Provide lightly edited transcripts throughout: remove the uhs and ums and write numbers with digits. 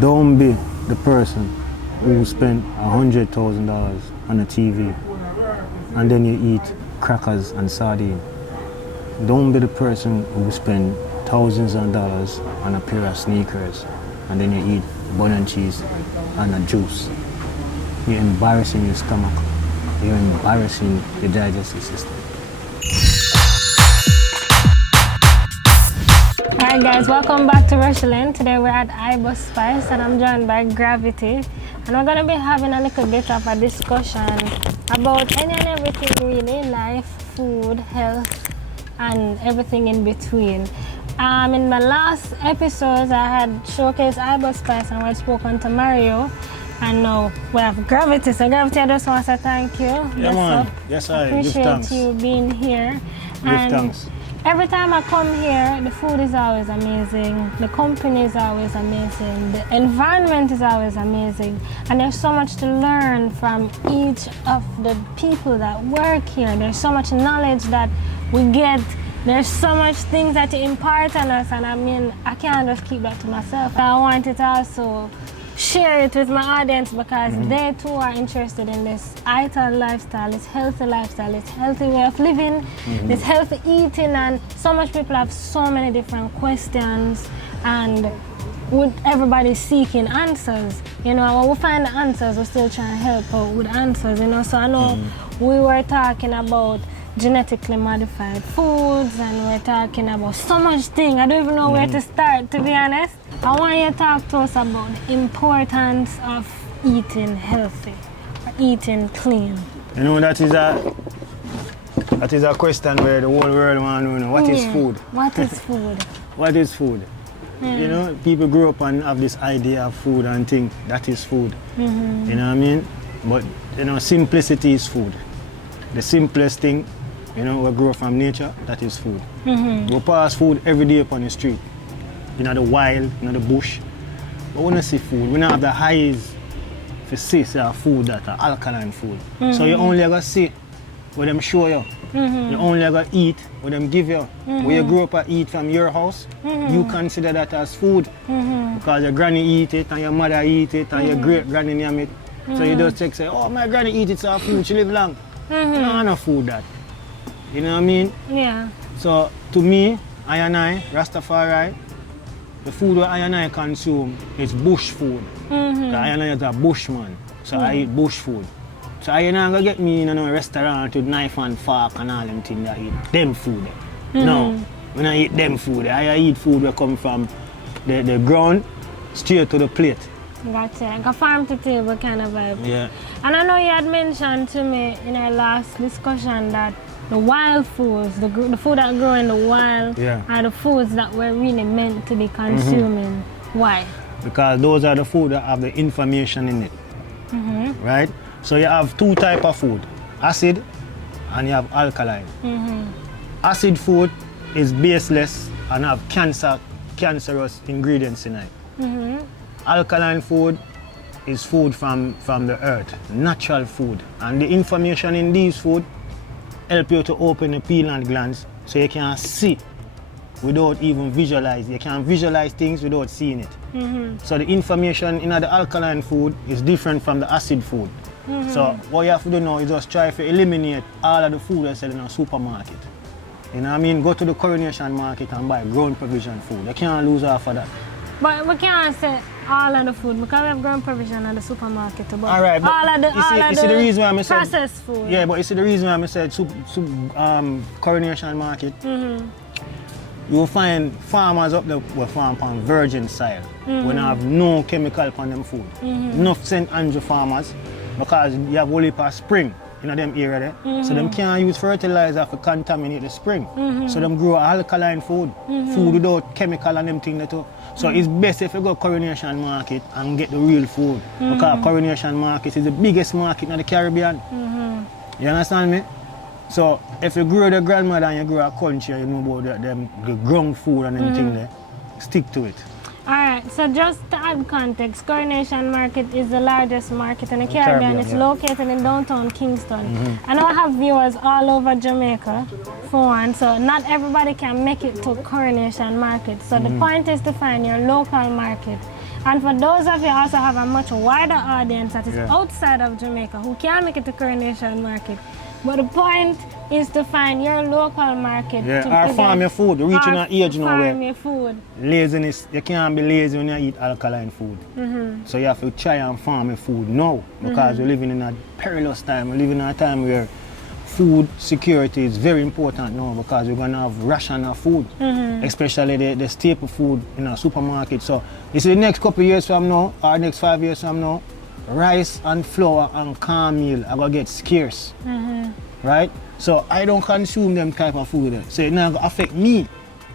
Don't be the person who spent $100,000 on a TV and then you eat crackers and sardine. Don't be the person who spend thousands of dollars on a pair of sneakers and then you eat bun and cheese and a juice. You're embarrassing your stomach. You're embarrassing the digestive system. Hi guys, welcome back to Rochielin. Today we're at iBus Spice and I'm joined by Gravity. And we're going to be having a little bit of a discussion about any and everything really, life, food, health, and everything in between. In my last episodes I had showcased iBus Spice and we spoke on to Mario. And now we have Gravity. So Gravity, I just want to say thank you. Yeah, man. Yes, I appreciate you being here. Thanks. Every time I come here, the food is always amazing, the company is always amazing, the environment is always amazing, and there's so much to learn from each of the people that work here. There's so much knowledge that we get. There's so much things that you impart on us, and I mean, I can't just keep that to myself. I want it also share it with my audience because they too are interested in this vital lifestyle, this healthy lifestyle, this healthy way of living, this healthy eating, and so much people have so many different questions and with everybody seeking answers. You know, when we find the answers, we're still trying to help out with answers, you know. So I know we were talking about genetically modified foods and we're talking about so much things. I don't even know where to start, to be honest. I want you to talk to us about the importance of eating healthy, or eating clean. You know, that is a question where the whole world wants to know, what is food? What is food? What is food? You know, people grow up and have this idea of food and think that is food. You know what I mean? But, you know, simplicity is food. The simplest thing, you know, we grow from nature, that is food. We pass food every day upon the street. You know, the wild, you know, the bush. But we don't see food. We don't have the eyes to see food that are alkaline food. So you only ever see what them show you. You only ever eat what them give you. When you grow up and eat from your house, you consider that as food. Because your granny eat it, and your mother eat it, and your great granny name it. So you just say, oh, my granny eat it, so food, she live long. No food that. You know what I mean? Yeah. So to me, I and I, Rastafari, the food that I and I consume is bush food. I and I is a bushman, so I eat bush food. So I ain't gonna get me in a restaurant with knife and fork and all them things that I eat them food. No, when I eat them food, I eat food that come from the ground straight to the plate. Gotcha, like a farm to table kind of vibe. Yeah. And I know you had mentioned to me in our last discussion that the wild foods, the food that grow in the wild, are the foods that we're really meant to be consuming. Why? Because those are the food that have the information in it. Right? So you have two types of food, acid and you have alkaline. Acid food is baseless and have cancerous ingredients in it. Alkaline food is food from the earth, natural food. And the information in these food help you to open the pineal glands so you can see without even visualize. You can visualize things without seeing it. So the information in the alkaline food is different from the acid food. So what you have to do now is just try to eliminate all of the food that's selling in a supermarket. You know what I mean? Go to the Coronation Market and buy ground provision food. You can't lose half of that. But we can't say all of the food because we have ground provision at the supermarket. But all right, but all of the reason why I said processed food. Yeah, but you see the reason why I said Coronation Market. You will find farmers up there who farm on virgin soil. We have no chemical on them food. Enough St. Andrew farmers because you have only a spring in them area there. So them can't use fertilizer to contaminate the spring. So them grow alkaline food, food without chemical and them things too. So it's best if you go Coronation Market and get the real food. Because Coronation Market is the biggest market in the Caribbean. You understand me? So if you grow the grandmother and you grow a country, you know about the ground food and them things there, stick to it. Alright, so just to add context, Coronation Market is the largest market in the Caribbean. It's located in downtown Kingston. I know I have viewers all over Jamaica, for one, so not everybody can make it to Coronation Market. So the point is to find your local market. And for those of you who also have a much wider audience that is outside of Jamaica who can't make it to Coronation Market. But the point is to find your local market. Yeah, or farm your food. Reaching an age now where farm your food. laziness, you can't be lazy when you eat alkaline food. So you have to try and farm your food now because we're living in a perilous time. We're living in a time where food security is very important now because we're going to have ration of food, especially the staple food in a supermarket. So this is the next couple of years from now, or next 5 years from now, rice and flour and cornmeal are going to get scarce, right? So I don't consume them type of food. So it's not going to affect me.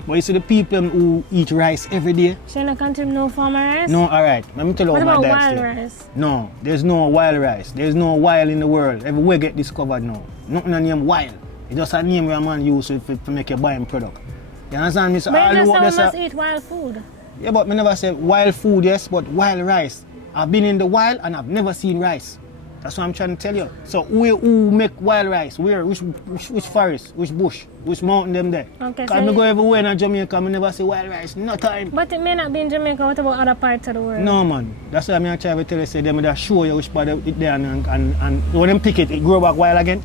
But you see the people who eat rice every day. So you don't consume no farmer rice? No, alright. Let me tell you what about about my wild rice? No, there's no wild rice. There's no wild in the world. Everywhere get discovered now. Nothing a name wild. It's just a name where a man use to make a buying product. You understand me? So but all someone must eat wild food. Yeah, but I never said wild food, yes, but wild rice. I've been in the wild and I've never seen rice. That's what I'm trying to tell you. So who make wild rice? Where? Which forest? Which bush? Which mountain them there? Okay, because I go everywhere in Jamaica, I never see wild rice. No time. But it may not be in Jamaica. What about other parts of the world? No, man. That's why I'm trying to tell you, say them will show you which part it there and when them pick it, it grow back wild again.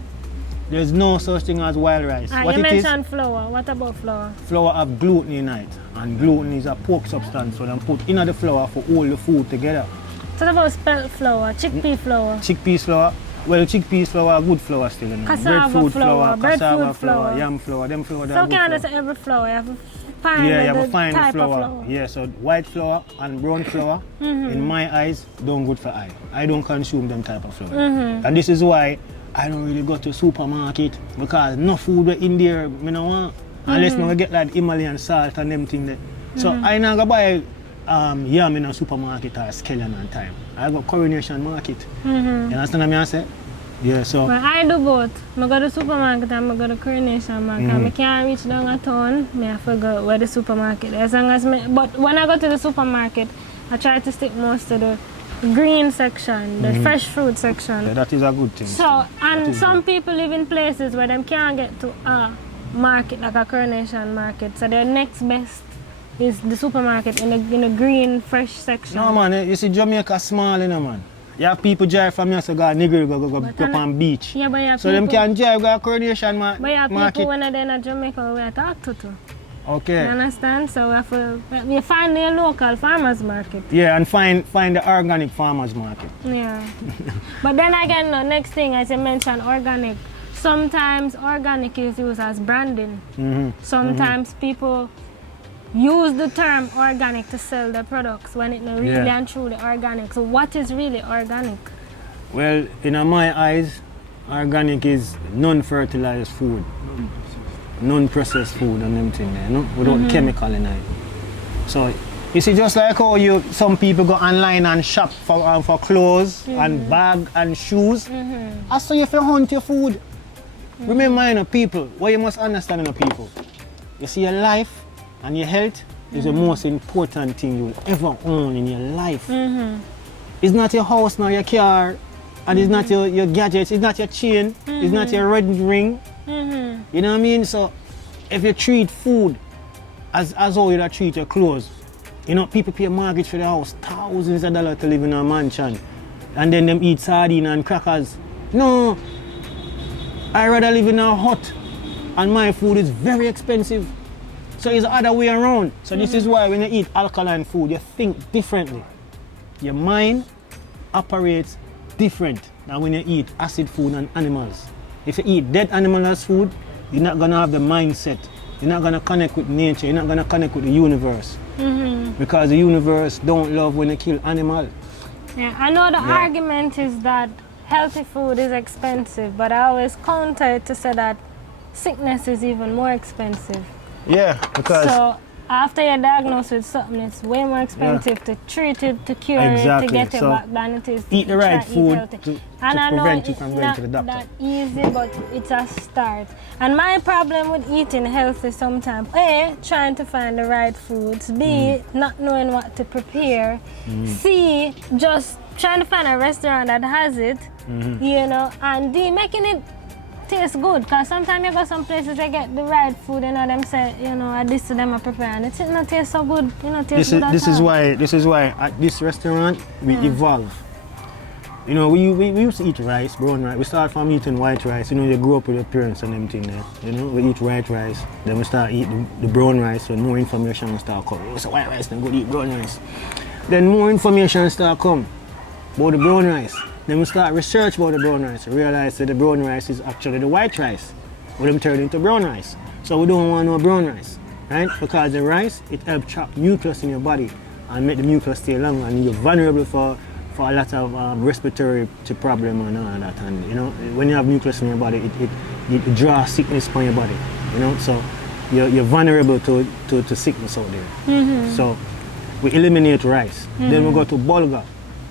There's no such thing as wild rice. What you mentioned flour. What about flour? Flour have gluten in it, and gluten is a pork substance, so they put in the flour for all the food together. What about spelt flour, chickpea flour? Chickpea flour. Well, chickpea flour are good flour still. You know. Cassava flour, cassava flour, yam flour, them flour. So can't just every flour. You have to find you have to find type flour. of flour. Yeah, so white flour and brown flour, in my eyes, don't good for eye. I don't consume them type of flour. And this is why I don't really go to supermarket because no food in there, I don't want. Unless I get like Himalayan salt and them things there. So I not go buy yam in a supermarket or scallion on time. I go Coronation Market. You understand what I say? Yeah, so. Well, I do both. I go to the supermarket and I go to Coronation Market. I can't reach down a town, I have to go where the supermarket is. But when I go to the supermarket, I try to stick most to the green section, the fresh fruit section. Yeah, that is a good thing. So, and some people live in places where they can't get to a market like a Coronation Market. So their next best is the supermarket in the green, fresh section. No, man, you see Jamaica small, you know, man. You have people drive from here to go Nigger, go up on beach. Yeah, but you have so people, them can drive go to Coronation Market. But you have people when they're in Jamaica we talk to. Okay. You understand? So we find the local farmers market. Yeah, and find the organic farmers market. Yeah. But then again, the next thing, as you mentioned, organic. Sometimes organic is used as branding. Sometimes people use the term organic to sell their products when it's not really and truly organic. So what is really organic? Well, in my eyes, organic is non-fertilized food, non-processed food and them things there, you know, without chemical in it. So you see, just like how some people go online and shop for clothes and bag and shoes, also if you hunt your food. Remember, you know, people, what you must understand, you know, people, you see your life and your health is the most important thing you will ever own in your life. It's not your house nor your car, and it's not your gadgets, it's not your chain, it's not your red ring. You know what I mean? So if you treat food as how you treat your clothes, you know, people pay a mortgage for the house, thousands of dollars to live in a mansion, and then them eat sardine and crackers. No, I rather live in a hut, and my food is very expensive. So it's the other way around. So this is why when you eat alkaline food, you think differently. Your mind operates different than when you eat acid food and animals. If you eat dead animals as food, you're not gonna have the mindset. You're not gonna connect with nature. You're not gonna connect with the universe. Because the universe don't love when you kill animal. Yeah, I know the argument is that healthy food is expensive, but I always counter it to say that sickness is even more expensive. Yeah, because so after you're diagnosed with something, it's way more expensive to treat it, to cure it, to get it back than it is to eat the right food to prevent you from going to the doctor. That easy, but it's a start. And my problem with eating healthy sometimes, A, trying to find the right foods, B, not knowing what to prepare, C, just trying to find a restaurant that has it, you know, and D, making it taste good. Because sometimes you go some places, they get the right food, you know, them say, you know, this to them I prepare, and it not taste so good, you know, taste good this is why at this restaurant we evolve. You know, we used to eat rice, brown rice. We start from eating white rice. You know, you grow up with your parents and everything there. You know, we eat white rice. Then we start eating the brown rice, so more information start coming. We say white rice, then go eat brown rice. Then more information start come about the brown rice. Then we start research about the brown rice. Realize that the brown rice is actually the white rice. We them turn into brown rice. So we don't want no brown rice, right? Because the rice, it helps trap mucus in your body and make the mucus stay longer, and you're vulnerable for a lot of respiratory problem and all that. And you know, when you have mucus in your body, it draws sickness from your body. You know, so you're vulnerable to sickness out there. So we eliminate rice. Then we go to bulgur.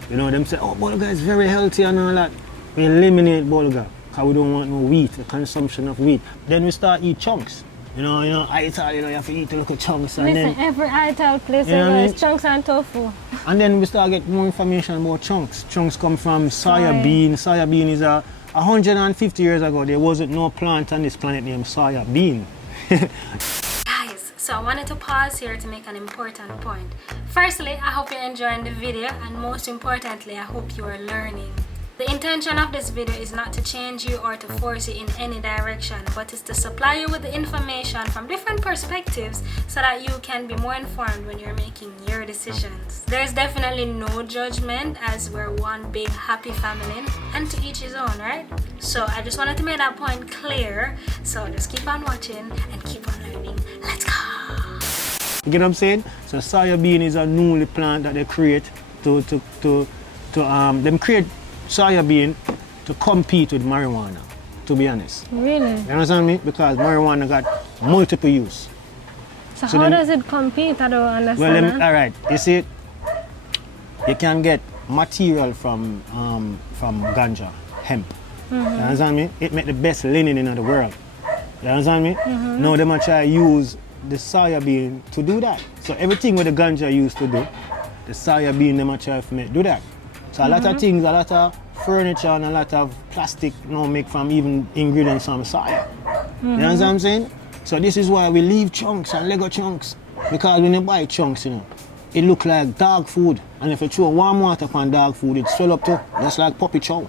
You know, them say, oh, bulgur is very healthy and all that. We eliminate bulgur because we don't want no wheat, the consumption of wheat. Then we start eat chunks. You know, Ital, you have to eat a little chunks. And listen, then, every Ital place is chunks and tofu. And then we start get more information about chunks. Chunks come from soya bean. Soya bean is 150 years ago, there wasn't no plant on this planet named soya bean. Guys, so I wanted to pause here to make an important point. Firstly, I hope you're enjoying the video, and most importantly, I hope you are learning. The intention of this video is not to change you or to force you in any direction, but is to supply you with the information from different perspectives so that you can be more informed when you're making your decisions. There's definitely no judgment, as we're one big happy family, and to each his own, right? So I just wanted to make that point clear, so just keep on watching and keep on learning. Let's go! You get what I'm saying? So soya bean is a newly plant that they create them create soya bean to compete with marijuana, to be honest. Really? You understand me? Because marijuana got multiple use. So how does it compete? I don't understand. Well, all right, you see, you can get material from ganja, hemp. You understand me? It make the best linen in the world. You understand me? Now they might try to use the soya bean to do that. So everything with the ganja used to do, the soya bean they might try to do that. So a lot of things, a lot of furniture and a lot of plastic make from even ingredients from soya. You know what I'm saying? So this is why we leave chunks and Lego chunks. Because when you buy chunks, it look like dog food. And if you throw warm water upon dog food, it swell up too. That's like puppy chow.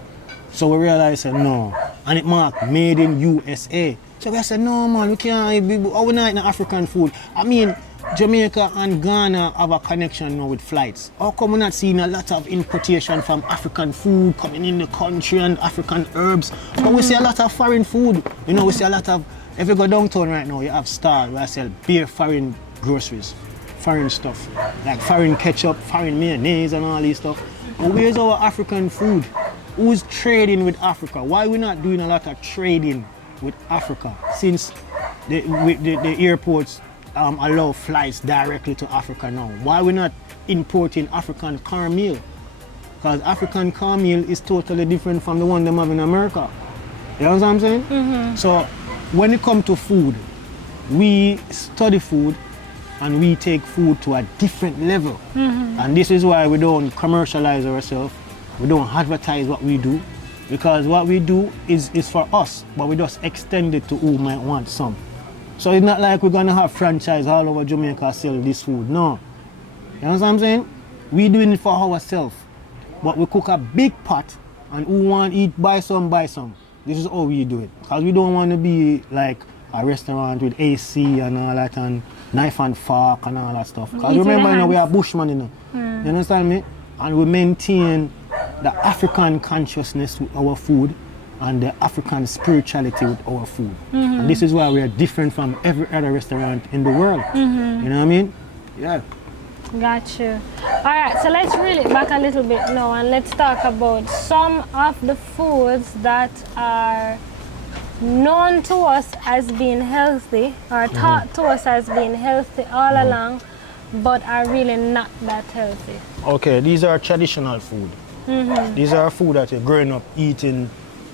So we realized no. And it marked made in USA. So we said, no man, we can't be not eating African food. I mean, Jamaica and Ghana have a connection now with flights. How come we're not seeing a lot of importation from African food coming in the country and African herbs? But we see a lot of foreign food. You know, we see a lot of, if you go downtown right now, you have stores where I sell bare foreign groceries, foreign stuff, like foreign ketchup, foreign mayonnaise and all these stuff. But where's our African food? Who's trading with Africa? Why are we not doing a lot of trading with Africa since the airports allow flights directly to Africa now? Why are we not importing African cornmeal? Because African cornmeal is totally different from the one they have in America. You know what I'm saying? So when it comes to food, we study food and we take food to a different level. And this is why we don't commercialize ourselves. We don't advertise what we do. Because what we do is for us, but we just extend it to who might want some. So it's not like we're gonna have franchise all over Jamaica sell this food. No. You know what I'm saying? We're doing it for ourselves. But we cook a big pot and who want to eat, buy some. This is how we do it. Because we don't want to be like a restaurant with AC and all that and knife and fork and all that stuff. Because remember, we are Bushmen, You understand me? And we maintain the African consciousness with our food and the African spirituality with our food. And this is why we are different from every other restaurant in the world. You know what I mean? Yeah. Got you. All right, so let's reel it back a little bit now and let's talk about some of the foods that are known to us as being healthy or taught to us as being healthy all along, but are really not that healthy. Okay, these are traditional food. These are food that you're growing up eating.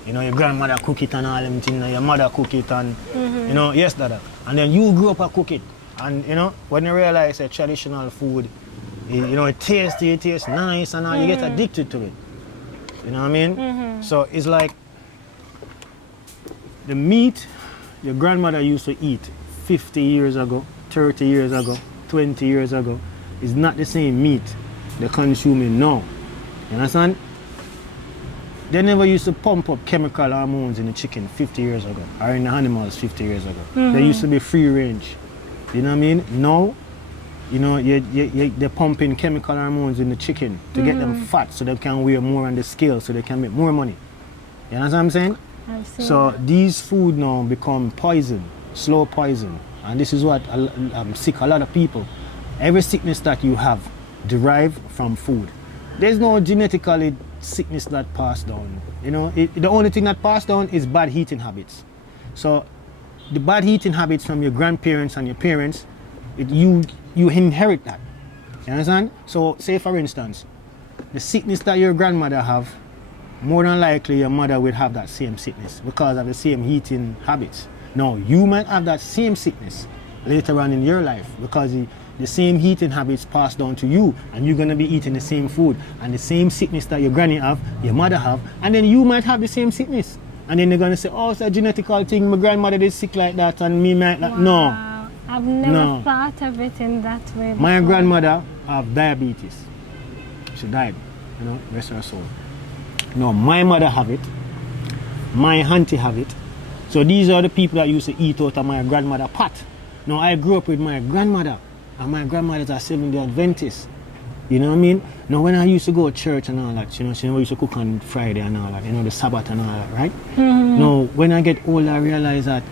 You know, your grandmother cook it and all them things, your mother cook it and, you know, yes, dada. And then you grew up and cook it. And, you know, when you realize that traditional food, you know, it tastes nice and all, you get addicted to it. You know what I mean? So it's like the meat your grandmother used to eat 50 years ago, 30 years ago, 20 years ago is not the same meat they're consuming now. You understand? They never used to pump up chemical hormones in the chicken 50 years ago, or in the animals 50 years ago. They used to be free range. You know what I mean? Now, you know, they're pumping chemical hormones in the chicken to get them fat so they can weigh more on the scale so they can make more money. You know what I'm saying? I see. So these food now become poison, slow poison. And this is what sick a lot of people. Every sickness that you have derived from food. There's no genetically sickness that passed down. You know, the only thing that passed down is bad eating habits. So the bad eating habits from your grandparents and your parents, you inherit that. You understand? So say for instance, the sickness that your grandmother have, more than likely your mother will have that same sickness because of the same eating habits. Now you might have that same sickness later on in your life because the same eating habits passed down to you, and you're gonna be eating the same food and the same sickness that your granny have, your mother have, and then you might have the same sickness. And then they're gonna say, oh, it's a genetical thing, my grandmother is sick like that and me might not. Wow. No. I've never thought of it in that way before. My grandmother have diabetes. She died, you know, rest her soul. No, my mother have it, my auntie have it. So these are the people that used to eat out of my grandmother pot. Now I grew up with my grandmother, and my grandmother's a Seventh-day Adventist. You know what I mean? Now when I used to go to church and all that, you know, she never used to cook on Friday and all that, you know, the Sabbath and all that, right? Now when I get older, I realize that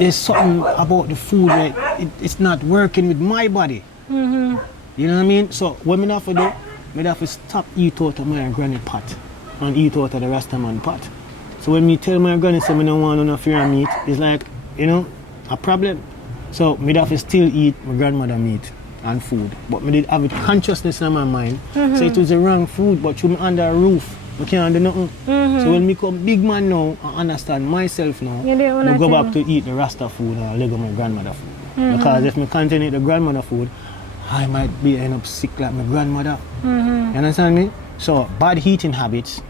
there's something about the food that it's not working with my body. You know what I mean? So what I have to do, I have to stop eat out of my granny pot and eat out of the Rastaman pot. So when me tell my granny say I don't want no fear meat, it's like, you know, a problem. So I have to still eat my grandmother meat and food, but I did have a consciousness in my mind. So it was the wrong food, but you under a roof, I can't do nothing. So when I become big man now, I understand myself now, I go back to eat the Rasta food and let go my grandmother food. Because if I continue to eat the grandmother food, I might be end up sick like my grandmother. You understand me? So bad eating habits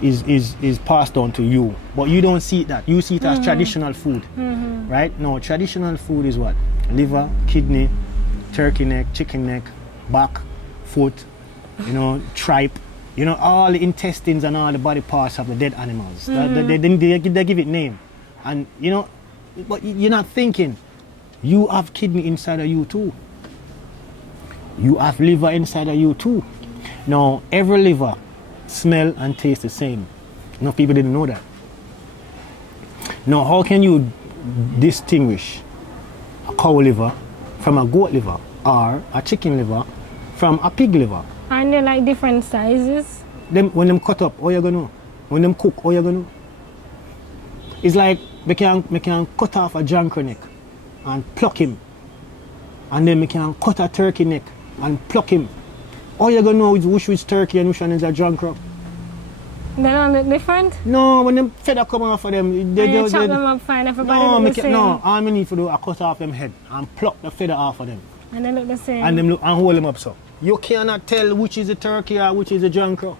is passed on to you, but you don't see that. You see it as traditional food, right? No, traditional food is what? Liver, kidney, turkey neck, chicken neck, back, foot, you know, tripe, you know, all the intestines and all the body parts of the dead animals. They give it name, and you know, but you're not thinking. You have kidney inside of you too. You have liver inside of you too. Now, every liver smell and taste the same. Enough people didn't know that. Now, how can you distinguish a cow liver from a goat liver or a chicken liver from a pig liver? And they're like different sizes? When them cut up, how you gonna know? When them cook, how you gonna know? It's like we can cut off a jankro neck and pluck him. And then we can cut a turkey neck and pluck him. How you gonna know which is turkey and which one is a jankro? They don't look different? No, when them feather come off of them, you chop them up fine, everybody look the same? No, all I need to do is cut off them head and pluck the feather off of them. And they look the same? And them look and hold them up so. You cannot tell which is a turkey or which is a jankro.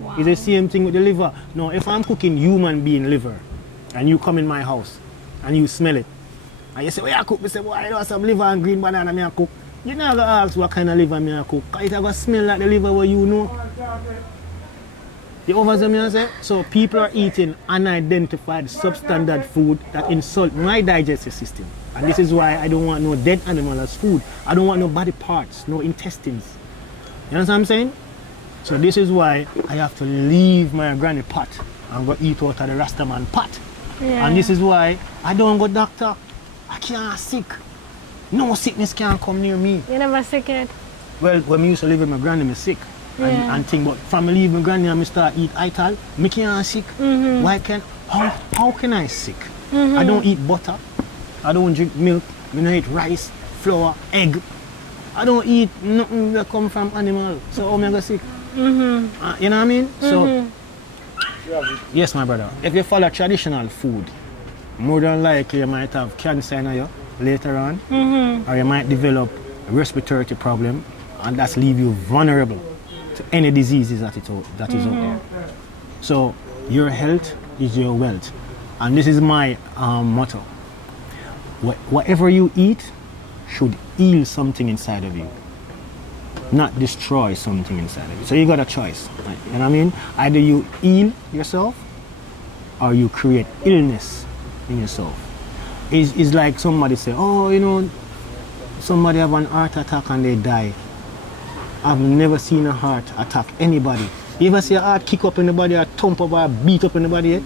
Wow. It's the same thing with the liver. Now, if I'm cooking human being liver and you come in my house and you smell it, and you say, what you cook? I say, well, I know some liver and green banana me I cook. You're not going to ask what kind of liver me I cook. It's going to smell like the liver where you know. You understand me I say? So people are eating unidentified substandard food that insult my digestive system. And this is why I don't want no dead animal as food. I don't want no body parts, no intestines. You know what I'm saying? So this is why I have to leave my granny pot and go eat out of the Rastaman pot. Yeah. And this is why I don't go doctor. I can't sick. No sickness can't come near me. You never sick yet? Well, when I used to live with my granny, I sick. Yeah. And think, but from I leave my granny and I start eat ital, I can't sick. Why can't, how can I sick? I don't eat butter. I don't drink milk. I don't eat rice, flour, egg. I don't eat nothing that come from animal. So how am I going sick? You know what I mean? So, yes, my brother. If you follow traditional food, more than likely you might have cancer in you later on, or you might develop a respiratory problem, and that's leave you vulnerable to any diseases that is out there. So your health is your wealth. And this is my motto. Whatever you eat should heal something inside of you, not destroy something inside of you. So you got a choice. Right? You know what I mean? Either you heal yourself or you create illness in yourself. It's like somebody say, oh, you know, somebody have an heart attack and they die. I've never seen a heart attack anybody. You ever see a heart kick up in the body or thump up or beat up in the body yet?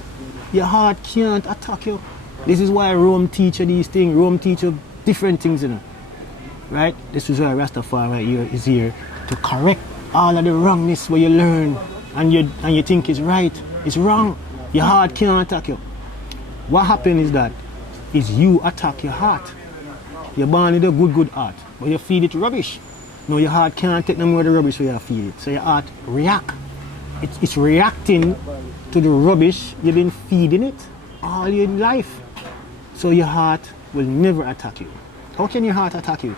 Your heart can't attack you. This is why Rome teach you these things. Rome teach you different things, you know. Right? This is why Rastafari is here to correct all of the wrongness where you learn and you think it's right. It's wrong. Your heart can't attack you. What happens is you attack your heart. You're born with a good heart, but you feed it rubbish. No, your heart can't take no more of the rubbish where you feed it. So your heart react. It's reacting to the rubbish you've been feeding it all your life. So your heart will never attack you. How can your heart attack you?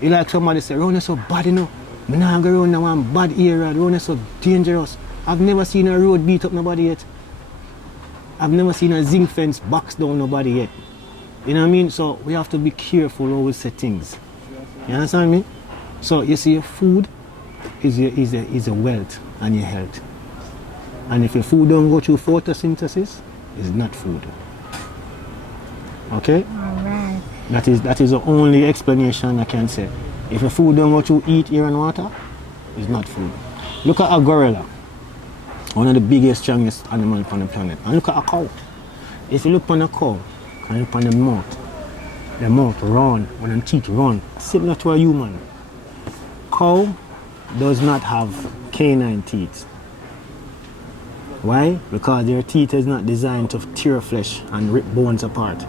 You like somebody say, Ron is so bad, you know. I'm not going around now one bad area. Ron is so dangerous. I've never seen a road beat up nobody yet. I've never seen a zinc fence box down nobody yet. You know what I mean? So we have to be careful how we say things. You understand me? So you see, your food is a wealth and your health. And if your food don't go through photosynthesis, it's not food. Okay? Alright. That is the only explanation I can say. If your food don't go through eat, air and water, it's not food. Look at a gorilla, one of the biggest, strongest animals on the planet. And look at a cow. If you look on a cow and look on the mouth run, when the teeth run, similar to a human. Cow does not have canine teeth. Why? Because their teeth is not designed to tear flesh and rip bones apart.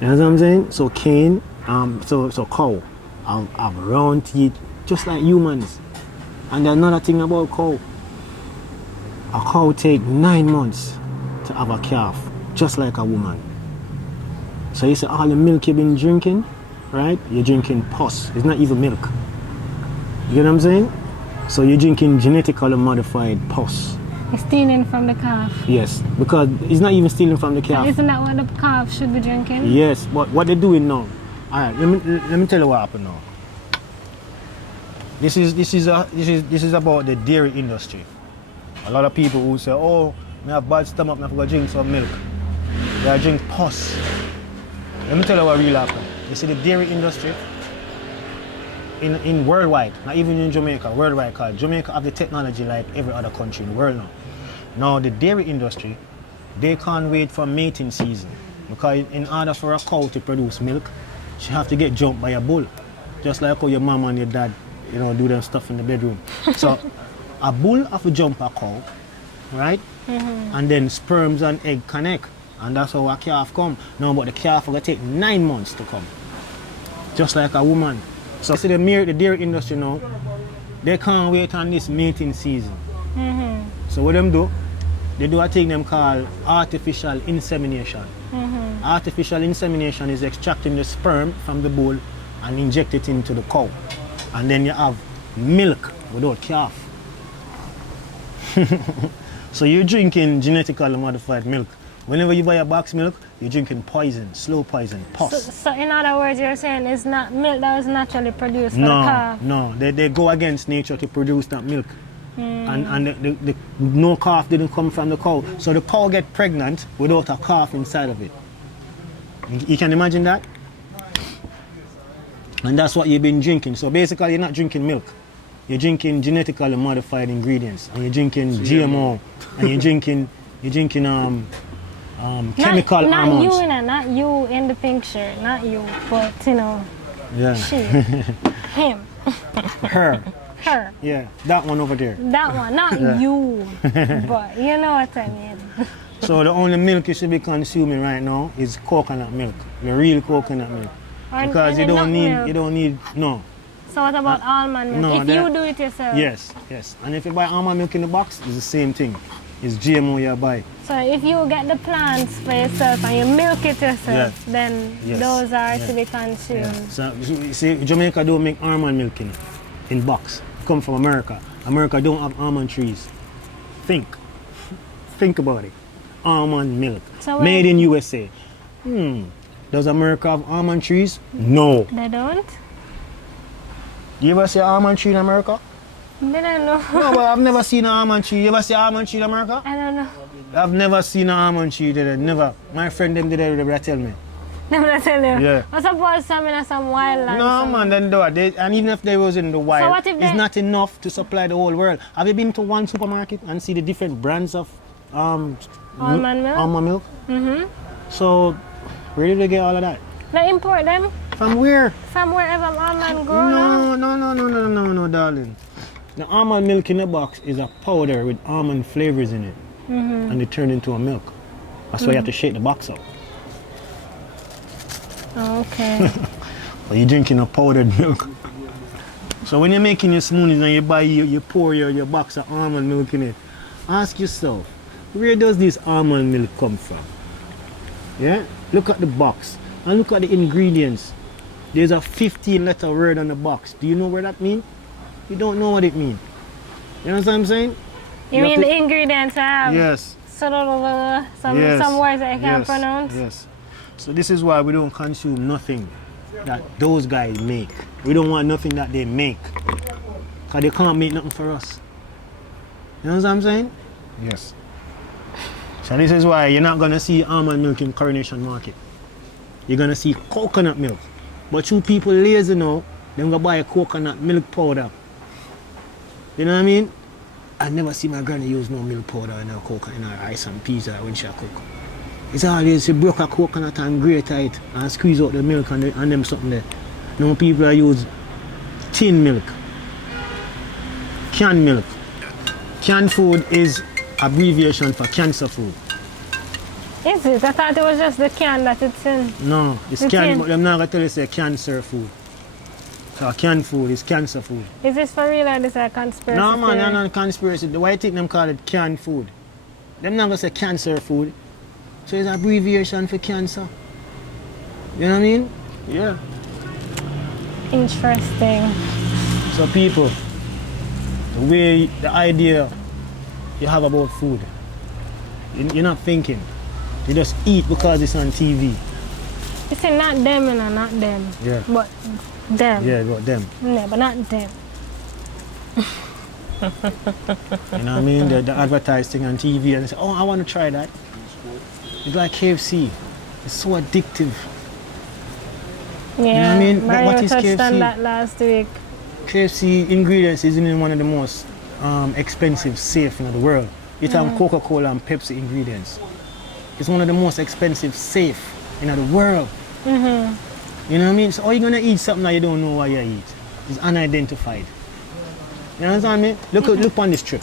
You know what I'm saying? So so cow have round teeth just like humans. And another thing about cow, a cow take 9 months to have a calf, just like a woman. So you see all the milk you've been drinking, right? You're drinking pus. It's not even milk. You know what I'm saying? So you're drinking genetically modified pus. It's stealing from the calf. Yes, because it's not even stealing from the calf. Isn't that what the calf should be drinking? Yes, but what they're doing now. Alright, let me tell you what happened now. This is about the dairy industry. A lot of people who say, oh, I have bad stomach, I forgot to drink some milk. They drink pus. Let me tell you what really happened. You see the dairy industry in worldwide, not even in Jamaica, worldwide, because Jamaica have the technology like every other country in the world now. Now the dairy industry, they can't wait for mating season, because in order for a cow to produce milk, she have to get jumped by a bull. Just like how your mom and your dad, you know, do them stuff in the bedroom. So a bull have to jump a cow, right? Mm-hmm. And then sperms and egg connect. And that's how a calf come. No, but the calf will take 9 months to come. Just like a woman. So see the dairy industry now, they can't wait on this mating season. Mm-hmm. So what them do? They do a thing them called artificial insemination. Mm-hmm. Artificial insemination is extracting the sperm from the bull and inject it into the cow. And then you have milk without calf. So you're drinking genetically modified milk. Whenever you buy a box milk, you're drinking poison, slow poison, pus. So in other words, you're saying it's not milk that was naturally produced for the calf? No, they go against nature to produce that milk. And the no calf didn't come from the cow. So the cow get pregnant without a calf inside of it. You can imagine that? And that's what you've been drinking. So basically you're not drinking milk. You're drinking genetically modified ingredients. And you're drinking GMO. And you're drinking chemical hormones. Not you in the picture, not you, but you know, yeah. she, him, her. Yeah, that one over there. That one, not you, but you know what I mean. So the only milk you should be consuming right now is coconut milk, the real coconut milk, because you don't need no. So what about almond milk? No, if you do it yourself. Yes, and if you buy almond milk in the box, it's the same thing. It's GMO you buy. So if you get the plants for yourself and you milk it yourself, then those are to be consumed. Yeah. So see, Jamaica don't make almond milk in box. Come from America. America don't have almond trees. Think about it. almond milk. So made in USA. Does America have almond trees? No. They don't? You ever see an almond tree in America? I don't know. No, but I've never seen an almond tree. You ever see an almond tree in America? I don't know. I've never seen an almond tree there. Never. My friend them did it, they tell me. Never tell you? Yeah. I suppose some in some wildland. No, man, then do it. And even if they was in the wild, So what if it's not enough to supply the whole world. Have you been to one supermarket and see the different brands of Almond milk? Almond milk? Mm-hmm. So, where did they get all of that? They import them From where? from wherever almond grow. No, darling. The almond milk in the box is a powder with almond flavors in it. And they turn into a milk. That's why you have to shake the box up. Oh, okay. But you're drinking a powdered milk. So when you're making your smoothies and you buy, you pour your box of almond milk in it, ask yourself, where does this almond milk come from? Yeah? Look at the box and look at the ingredients. There's a 15-letter word on the box. Do you know where that means? You don't know what it means. You know what I'm saying? You mean the ingredients have Yes. some Yes. some words that I can't Yes. pronounce? Yes. So this is why we don't consume nothing that those guys make. We don't want nothing that they make. Because they can't make nothing for us. You know what I'm saying? Yes. So this is why you're not going to see almond milk in Coronation Market. You're going to see coconut milk. But you people lazy now, they're going to buy a coconut milk powder. You know what I mean? I never see my granny use no milk powder in her coconut, in her rice and peas when she cook. It's always she broke a coconut and grate it and squeeze out the milk and them something there. No people use tin milk, canned milk. Canned food is abbreviation for cancer food. Is it? I thought it was just the can that it's in. No, it's The canned, tin. but I'm not going to tell you say cancer food. So canned food is cancer food. Is this for real or is this a conspiracy? No man, theory? I'm not a conspiracy. The white thing them call it canned food. Them not going to say cancer food. So it's abbreviation for cancer. You know what I mean? Yeah. Interesting. So people, the idea you have about food, you're not thinking. You just eat because it's on TV. You say not them and not them. Yeah. But them. Yeah, got them. No, but not them. You know what I mean? The advertising on TV and they say, oh, I want to try that. It's like KFC. It's so addictive. Yeah, You know what I mean? But Mario what is touched KFC? on that last week. KFC ingredients is in one of the most expensive, safe in the world. It has Coca-Cola and Pepsi ingredients. It's one of the most expensive, safe in the world. You know what I mean? So how are you going to eat something that you don't know what you eat? It's unidentified. You know what I mean? Look on this trick.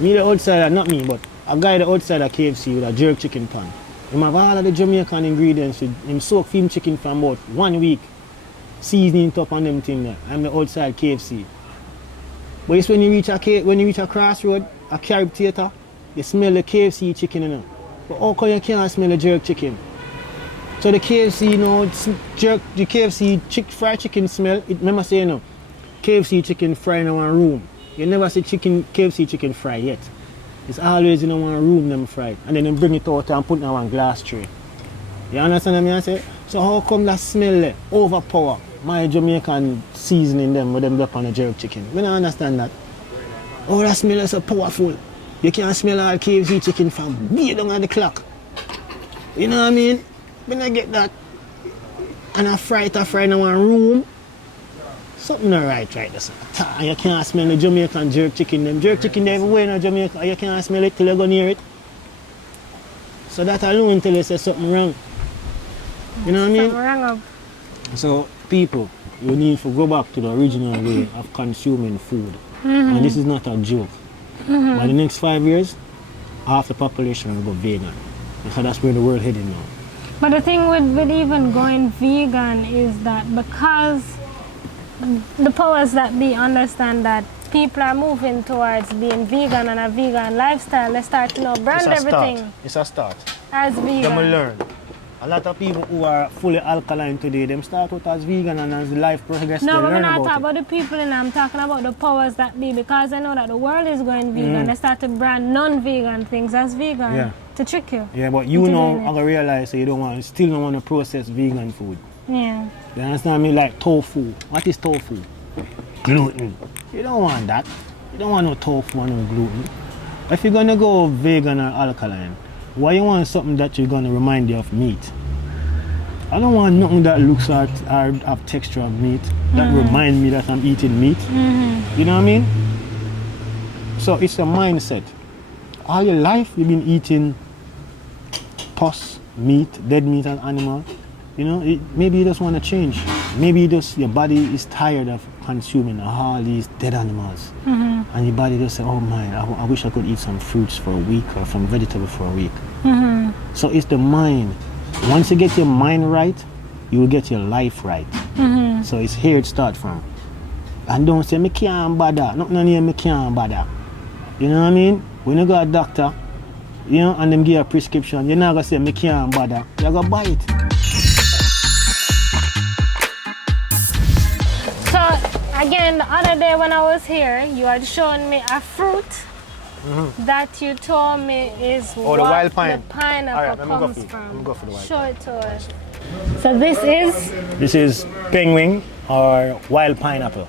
Me the outsider, not me, but a guy the outside of KFC with a jerk chicken pan. He have all of the Jamaican ingredients. Him soak film chicken for about 1 week, seasoning top on them thing there. I'm the outside KFC. But it's when you reach a crossroad, a carib theater, you smell the KFC chicken, you know. But how come you can't smell the jerk chicken? So the KFC, you know, the KFC fried chicken smell, remember saying, you know, KFC chicken fried in one room. You never see KFC chicken fry yet. It's always in one room them fried. And then they bring it out and put it in one glass tray. You understand what I say? So how come that smell there overpower my Jamaican seasoning them with them up on the jerk chicken? I don't understand that. Oh, that smell is so powerful. You can't smell all KFC chicken from way down at the clock. You know what I mean? When I get that and I fry it in one room, something not right there. And you can't smell the Jamaican jerk chicken. Them jerk chicken they everywhere in Jamaica. You can't smell it till you go near it. So that alone tell you say something wrong. You know what I mean? Something wrong. So people, you need to go back to the original way of consuming food. And this is not a joke. By the next 5 years, half the population will go vegan. So that's where the world heading now. But the thing with even going vegan is that because the powers that be understand that people are moving towards being vegan and a vegan lifestyle, they start to brand everything It's a start. as vegan. Them will learn. A lot of people who are fully alkaline today, them start out as vegan and as life progresses, No, they but learn I'm not about talking it. about the people and I'm talking about the powers that be, because I know that the world is going vegan. They start to brand non-vegan things as vegan Yeah. to trick you. Yeah, but you into know, doing it. I'm gonna realize that you still don't want to process vegan food. Yeah. You understand me? Like tofu. What is tofu? Gluten. You don't want that. You don't want no tofu and no gluten. If you're gonna go vegan or alkaline, why you want something that you're gonna remind you of meat? I don't want nothing that looks or have texture of meat that remind me that I'm eating meat. You know what I mean? So it's a mindset. All your life you've been eating pus, meat, dead meat and animal. You know, maybe you just want to change. Maybe your body is tired of consuming all these dead animals. And your body just say, oh man, I wish I could eat some fruits for a week or some vegetable for a week. So it's the mind. Once you get your mind right, you will get your life right. So it's here it starts from. And don't say, me can't bother. Nothing here, me can't bother. You know what I mean? When you go to a doctor, you know, and them give you a prescription, you're not going to say, me can't bother. You're going to buy it. So again, the other day when I was here, you had shown me a fruit that you told me is the what wild pine. the pineapple Alright, let me go comes for it. from. Let me go for the wild Show it to us. So this is penguin or wild pineapple.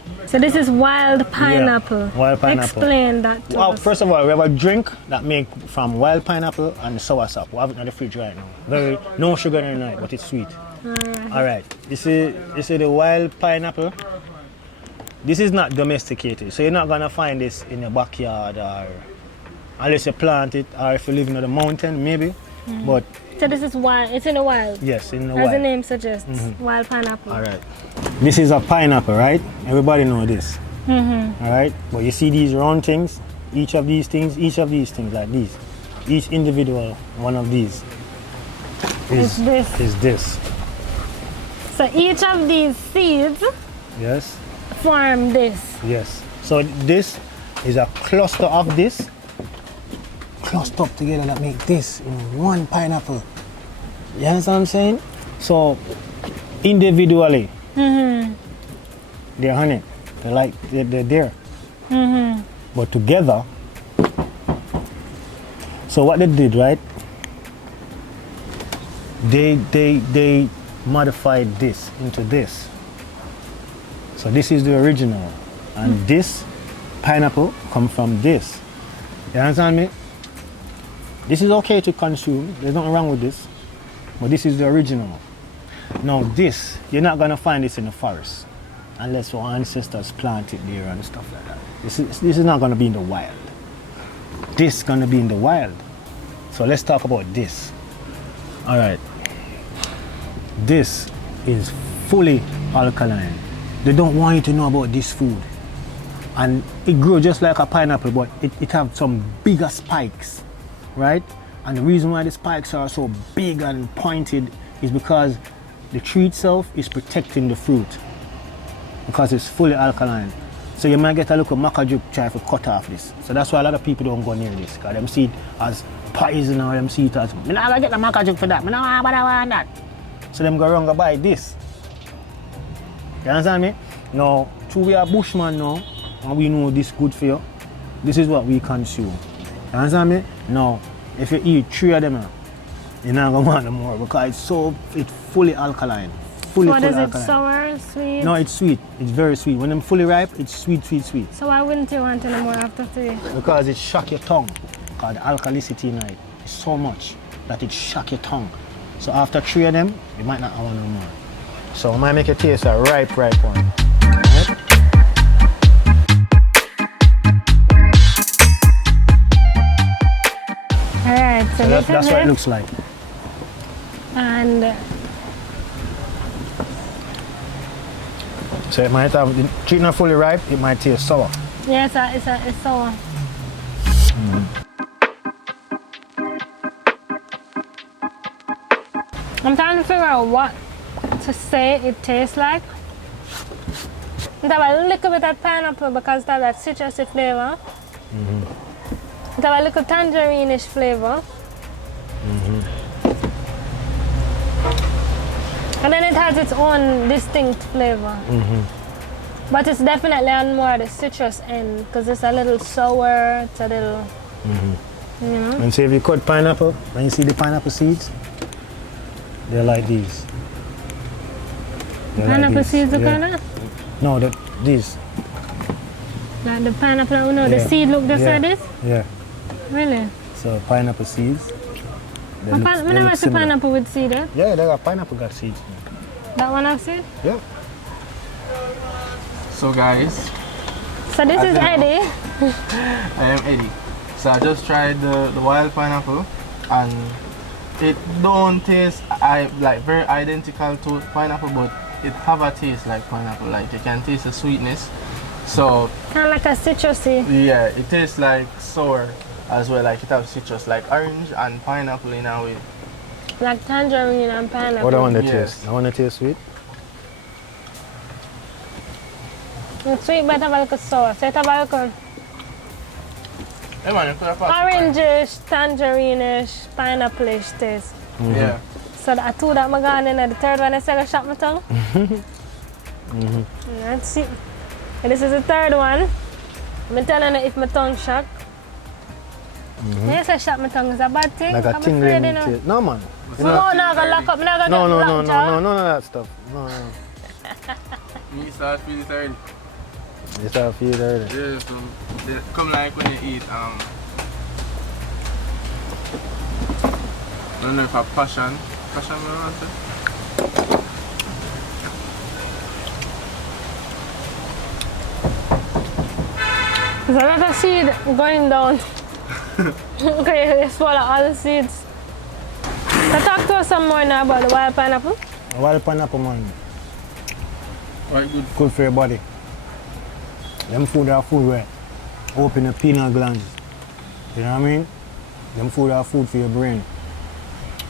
wild pineapple. Yeah, wild pineapple. Explain that to Well, us. first of all, we have a drink that made from wild pineapple and soursop. We have it in the fridge right now. No sugar in it, but it's sweet. Alright. This is the wild pineapple. This is not domesticated, so you're not gonna find this in your backyard or unless you plant it, or if you live in the mountain, maybe. But So this is wild. It's in the wild. yes, in the As the wild. name suggests, wild pineapple. Alright. This is a pineapple, right? Everybody know this. Alright? But you see these round things, each of these things like these. Each individual one of these Is is this. So each of these seeds Yes? form this. Yes. So this is a cluster of this. Cluster up together that make this in one pineapple. You understand what I'm saying? So individually, they're honey. They're there. But together, so what they did, right? They modified this into this. So this is the original. And this pineapple come from this. You understand me? This is okay to consume. There's nothing wrong with this. But this is the original. Now this, you're not gonna find this in the forest unless your ancestors planted there and stuff like that. This is not gonna be in the wild. This is gonna be in the wild. So let's talk about this. All right. This is fully alkaline. They don't want you to know about this food. And it grows just like a pineapple, but it have some bigger spikes, right? And the reason why the spikes are so big and pointed is because the tree itself is protecting the fruit because it's fully alkaline. So you might get a little macajuke try to cut off this. So that's why a lot of people don't go near this, because them see it as poison or them see it as, I'm not gonna get the macajuke for that, I'm not gonna want that. So them go around and buy this. You understand me? Now, through we are bushman now, and we know this good for you, this is what we consume. You understand me? Now, if you eat 3 of them, you're not gonna want them more because it's fully alkaline. What is it, sour, sweet? No, it's sweet. It's very sweet. When they're fully ripe, it's sweet, sweet, sweet. So why wouldn't you want any more after 3? Because it shock your tongue. Because the alkalicity in it is so much that it shock your tongue. So after 3 of them, you might not want no more. So I might make it taste a ripe one. Right? Alright, so this that's is what it looks like. And So it might have, the tree not fully ripe, it might taste sour. yeah, it's sour. I'm trying to figure out what to say it tastes like. It have a little bit of pineapple because it have that citrusy flavor. It have a little tangerine-ish flavor. And then it has its own distinct flavor. But it's definitely on more the citrus end because it's a little sour, it's a little, you know. And see if you cut pineapple, when you see the pineapple seeds, they're like these. They're Pineapple like these. seeds are kind of? No, these. Like the pineapple, the seed look just like this? Yeah. Really? So pineapple seeds. I never see pineapple with seed, eh? Yeah, they got pineapple got seeds. That one have seed? Yeah. So guys, So this is Eddie. I am Eddie. So I just tried the wild pineapple and it don't taste like very identical to pineapple, but it have a taste like pineapple. Like you can taste the sweetness. So Kind of like a citrusy. yeah, it tastes like sour as well. Like it has citrus, like orange and pineapple in a way. Like tangerine and pineapple. What I want to Yes. taste? I want to taste sweet. It's sweet but have like a sour. So it have like a Hey man, you could have orange-ish, tangerine-ish, pineapple-ish taste. Yeah. So the two that I got in the third one, I say I shot my tongue. Let's see. And this is the third one. I'm telling you if my tongue shock. Yes, I shot my tongue. Is a bad thing? Like a I'm tingling afraid, you know. taste. No, man. No, not gonna lock up. Not gonna No, get no, locked jaw. none of that stuff. No. Me start feeling tired. You start feeling already. Yeah, so they come like when you eat I don't know if a passion I want to say. There's a lot of seed going down. Okay, you swallow all the seeds. So talk to us some more now about the wild pineapple. Wild pineapple, man. Right, good. Good for your body. Them food are food where open the pineal glands. You know what I mean? Them food are food for your brain.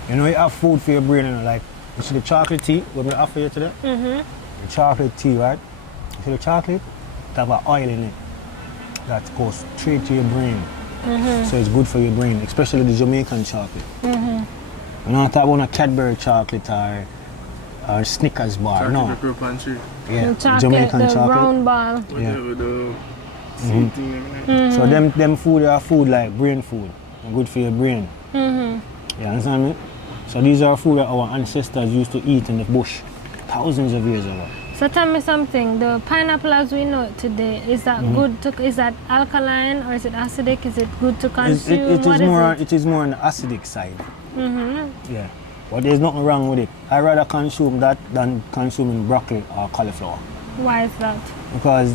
You know you have food for your brain, you know, like you see the chocolate tea, what we offer you today? The chocolate tea, right? You see the chocolate? It have an oil in it that goes straight to your brain. So it's good for your brain, especially the Jamaican chocolate. I'm not talking about a Cadbury chocolate or Snickers bar, no. Yeah, The chocolate, Jamaican the chocolate. round ball. Yeah. With the sweet thing. So them food are food like brain food, and good for your brain. You understand me? So these are food that our ancestors used to eat in the bush thousands of years ago. So tell me something, the pineapple as we know it today, is that good to, is that alkaline or is it acidic? Is it good to consume? It is more on the acidic side. Yeah. But there's nothing wrong with it. I rather consume that than consuming broccoli or cauliflower. Why is that? Because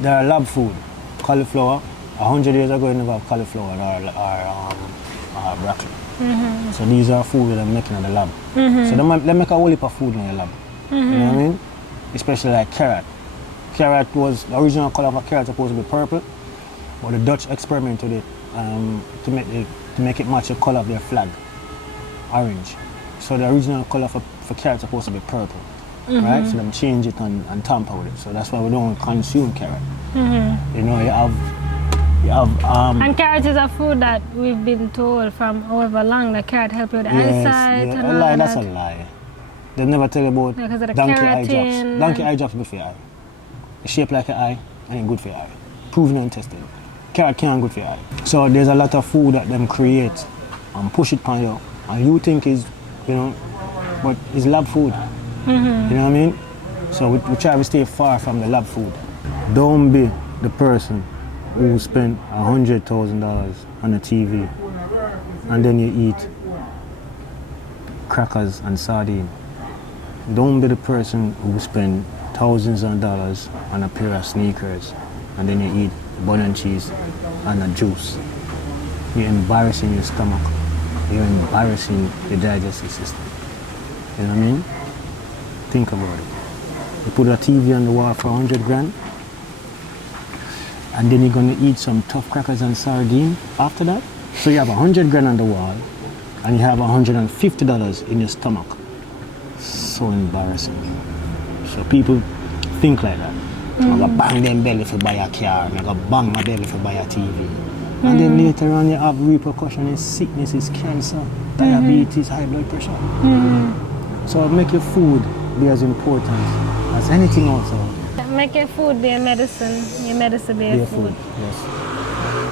they're lab food. Cauliflower, 100 years ago you never have cauliflower or broccoli. So these are food that I'm making in the lab. So they make a whole heap of food in the lab. You know what I mean? Especially like carrot. Carrot was, the original color of a carrot supposed to be purple, but the Dutch experimented it to make it match the color of their flag, orange. So the original color for carrot supposed to be purple, right? So them change it and tamper with it. So that's why we don't consume carrot. You know, you have and carrot is a food that we've been told from however long that carrot help with eyesight and all that. That's a lie. They never tell you about Because of the donkey eye keratin. drops. Donkey eye drops good for your eye. It's shaped like an eye and it's good for your eye. Proven and tested. Carrot can't good for your eye. So there's a lot of food that them create and push it on you. And you think is, you know, but it's lab food. You know what I mean? So we try to stay far from the lab food. Don't be the person who spent $100,000 on a TV and then you eat crackers and sardine. Don't be the person who spend thousands of dollars on a pair of sneakers and then you eat bun and cheese and a juice. You're embarrassing your stomach. You're embarrassing the digestive system. You know what I mean? Think about it. You put a TV on the wall for 100 grand and then you're gonna eat some tough crackers and sardine after that? So you have 100 grand on the wall and you have $150 in your stomach. So embarrassing. So people think like that. I'm gonna bang them belly for buy a car, I'm gonna bang my belly for buy a TV. And then later on you have repercussions, sicknesses, cancer, diabetes, high blood pressure. So make your food be as important as anything else. Make your food be a medicine, your medicine be a food. Yes.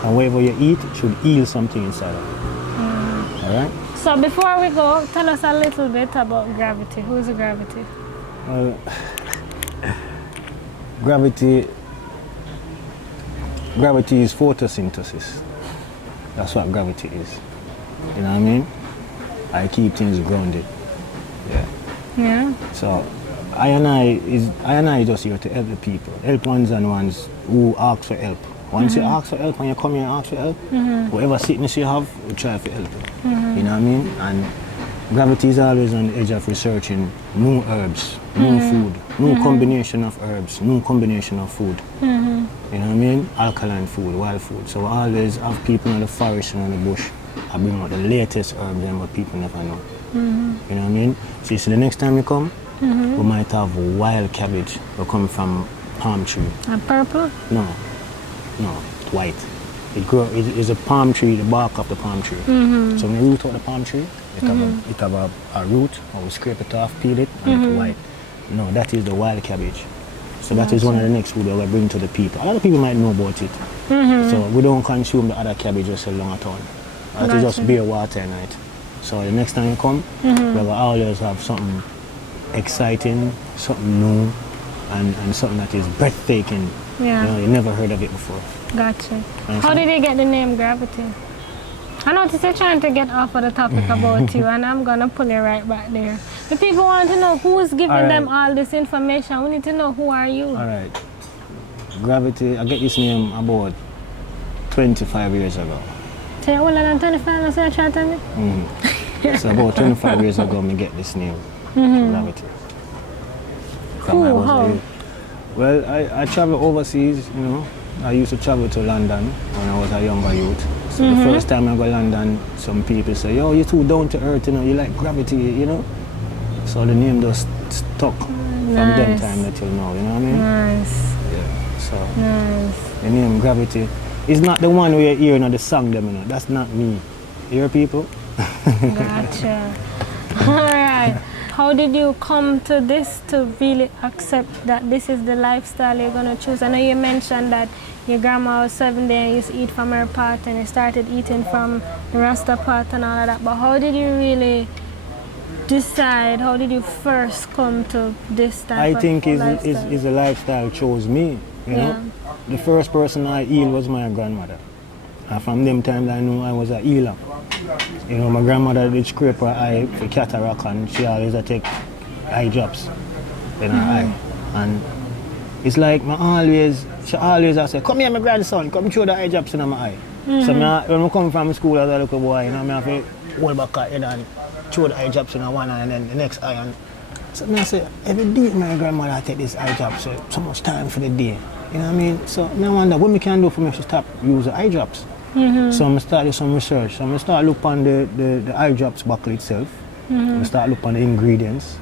And whatever you eat, it should heal something inside of it. All right? So before we go, tell us a little bit about gravity. Who is gravity? Gravity is photosynthesis. That's what gravity is. You know what I mean? I keep things grounded. Yeah. Yeah. So I and I just here to help the people. Help ones and ones who ask for help. Once you ask for help, when you come here and ask for help, whatever sickness you have, we try to help you. You know what I mean? And gravity is always on the edge of researching new herbs, new food, new combination of herbs, new combination of food. You know what I mean? Alkaline food, wild food. So we always have people in the forest and in the bush. I bring out the latest herbs and what people never know. You know what I mean? So the next time you come, we might have wild cabbage will come from palm tree. And purple? No, it's white. It is a palm tree, the bark of the palm tree. So when you root out the palm tree, it have a root, or we scrape it off, peel it, and it's white. No, that is the wild cabbage. So that is one of the next food that we bring to the people. A lot of people might know about it. So we don't consume the other cabbage just along at all. That is just bare water in it. So the next time you come, we will always have something exciting, something new, and something that is breathtaking. Yeah. You know, you never heard of it before. Gotcha. How did you get the name Gravity? I noticed you're trying to get off of the topic about you, and I'm going to pull you right back there. The people want to know who's giving them all this information. We need to know who are you. All right. Gravity, I get this name about 25 years ago. So you're older than 25, so you're trying to tell me? So about 25 years ago, I get this name, Gravity. Cool, how? Well, I travel overseas, you know. I used to travel to London when I was a younger youth. So the first time I go to London, some people say, yo, you're too down to earth, you know, you like gravity, you know. So the name just stuck from that time until now, you know what I mean? Nice. Yeah, so the name Gravity is not the one we hear in the song, them, you know. That's not me. You hear people? Gotcha. All right. How did you come to this to really accept that this is the lifestyle you're going to choose? I know you mentioned that your grandma was 70 and used to eat from her pot and you started eating from the Rasta pot and all of that. But how did you really decide, how did you first come to this type of lifestyle? I think it's a lifestyle chose me, you know. The first person I healed was my grandmother. And from them times I knew I was a healer. You know, my grandmother did scrape her eye for cataract and she always take eye drops in her eye. And it's like she always say, come here my grandson, come show the eye drops in my eye. So when I come from school as a little boy, you know, I have to hold back her head and show the eye drops in one eye and then the next eye. And so I say, every day my grandmother take this eye drops, so much time for the day. You know what I mean? So I wonder what we can do for me to stop using eye drops. So I started some research. So I start look on the eye drops bottle itself. I start look on the ingredients.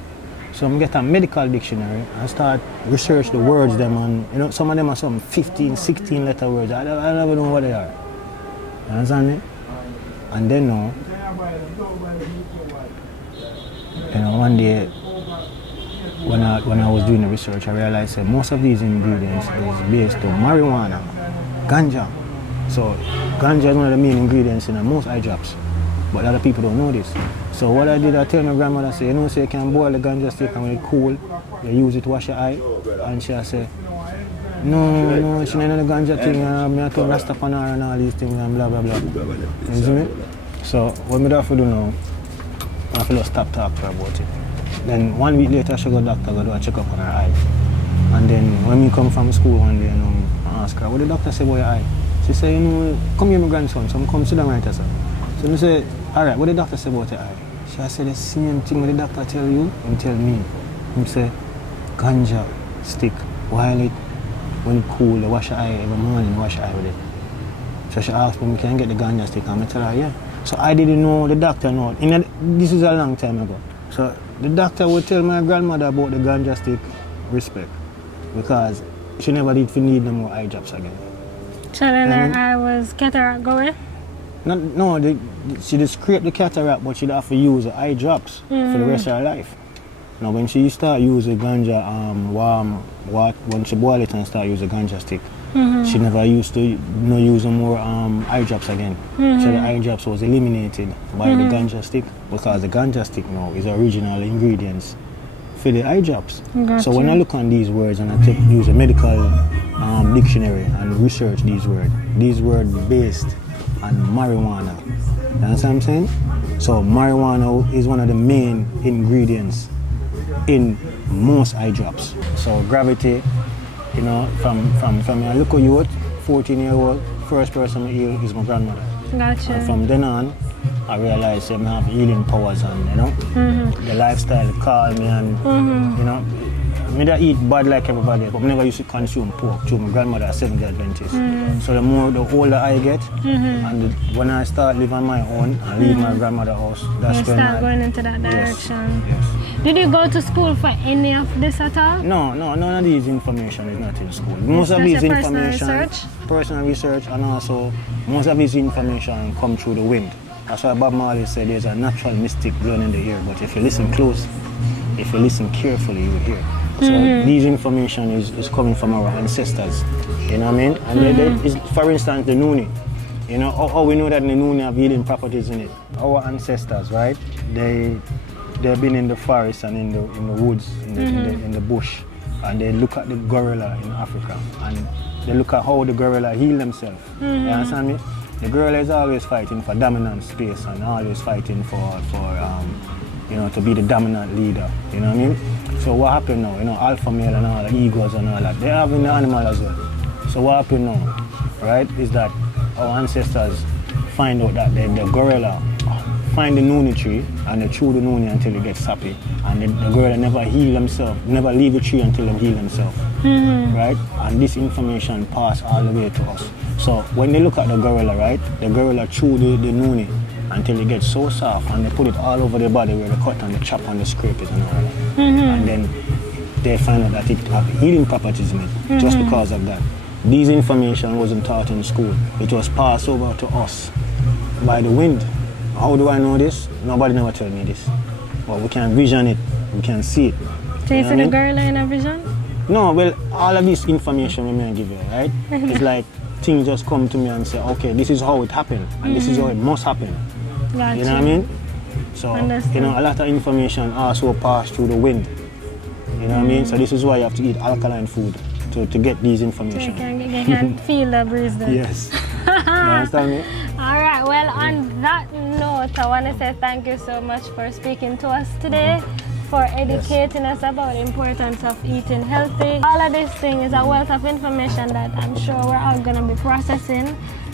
So I get a medical dictionary and start research the words them, and you know, some of them are some 15, 16 letter words. I never know what they are. You understand me? And then now, you know, one day when I was doing the research, I realized that most of these ingredients is based on marijuana, ganja. So ganja is one of the main ingredients in most eye drops, but a lot of people don't know this. So what I did, I tell my grandmother, say, you know, say you can boil the ganja stick and when it's cool, you use it to wash your eye. And she say, no, she don't know the ganja thing, I told Rastafari and all these things and blah, blah, blah. You see me? So what I have to do now, I have to just stop talking about it. Then 1 week later, she go to the doctor, go do a checkup on her eye. And then when we come from school one day, you know, I ask her, what did the doctor say about your eye? She said, you know, come here, my grandson, so I come sit down right here, sir. So I say, all right, what did the doctor say about your eye? She said, the same thing what the doctor tell you, and tell me. He said, ganja stick, boil it, when it cool, you wash your eye every morning, wash your eye with it. So she asked me, can I get the ganja stick? And I tell her, yeah. So I didn't know, the doctor know. This is a long time ago. So the doctor would tell my grandmother about the ganja stick, respect, because she never did need no more eye drops again. So then her eye was cataract going? No, she just scraped the cataract, but she'd have to use the eye drops for the rest of her life. Now when she start use the ganja when she boil it and start use the ganja stick, she never used to use no more eye drops again. So the eye drops was eliminated by the ganja stick because the ganja stick now is original ingredients for the eye drops. So when I look on these words and I use a medical dictionary and research these words based on marijuana. You understand what I'm saying? So marijuana is one of the main ingredients in most eye drops. So gravity, you know, from a little youth, 14-year-old, first person I heal is my grandmother. Gotcha. And from then on, I realized I have healing powers and, you know, the lifestyle called me and, you know, me that eat bad like everybody, but I never used to consume pork. Through my grandmother, a Seventh-day Adventist. So the older I get, and when I start living on my own and leave my grandmother's house, that's you when start going into that direction. Yes. Did you go to school for any of this at all? No, none of these information is not in school. Most of It's these just information, personal research, and also most of this information come through the wind. That's why Bob Marley said there's a natural mystic blowing in the air, but if you listen close, if you listen carefully, you will hear. So these information is coming from our ancestors, you know what I mean? And for instance, the Nuni, you know, how we know that the Nuni have healing properties in it. Our ancestors, right? They've been in the forest and in the woods, in the bush, and they look at the gorilla in Africa, and they look at how the gorilla heal themselves. You understand me? The gorilla is always fighting for dominant space and always fighting for you know, to be the dominant leader. You know what I mean? So what happened now? You know, alpha male and all the egos and all that, they have in the animal as well. So what happened now, right, is that our ancestors find out that the gorilla find the nuni tree and they chew the nuni until it gets sappy, and the gorilla never heal themselves, never leave the tree until they heal themselves, right? And this information passed all the way to us. So when they look at the gorilla, right, the gorilla chew the nuni until it gets so soft, and they put it all over their body where they cut and they chop and they scrape it and all that. And then they find out that it has healing properties in it just because of that. This information wasn't taught in school. It was passed over to us by the wind. How do I know this? Nobody never told me this. But we can vision it, we can see it. So you see the gorilla in a vision? No, well, all of this information we may give you, right? It's like things just come to me and say, okay, this is how it happened, and this is how it must happen. Gotcha. You know what I mean? So, Understand. you know, a lot of information also passed through the wind. You know what I mean? So this is why you have to eat alkaline food to get these information. So you can feel the breeze then. Yes. You understand me? Alright, well, on that note, I want to say thank you so much for speaking to us today, for educating us about the importance of eating healthy. All of this thing is a wealth of information that I'm sure we're all going to be processing.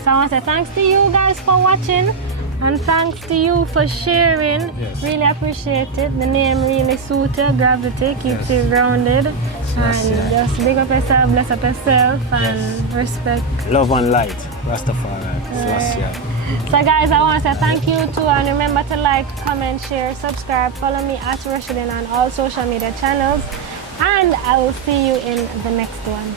So I want to say thanks to you guys for watching, and thanks to you for sharing. Yes. Really appreciate it. The name really suits you, Gravity, keeps you grounded. And just big up yourself, bless up yourself, and respect. Love and light, Rastafari. So guys, I want to say thank you too, and remember to like, comment, share, subscribe, follow me at Rochielin on all social media channels, and I will see you in the next one.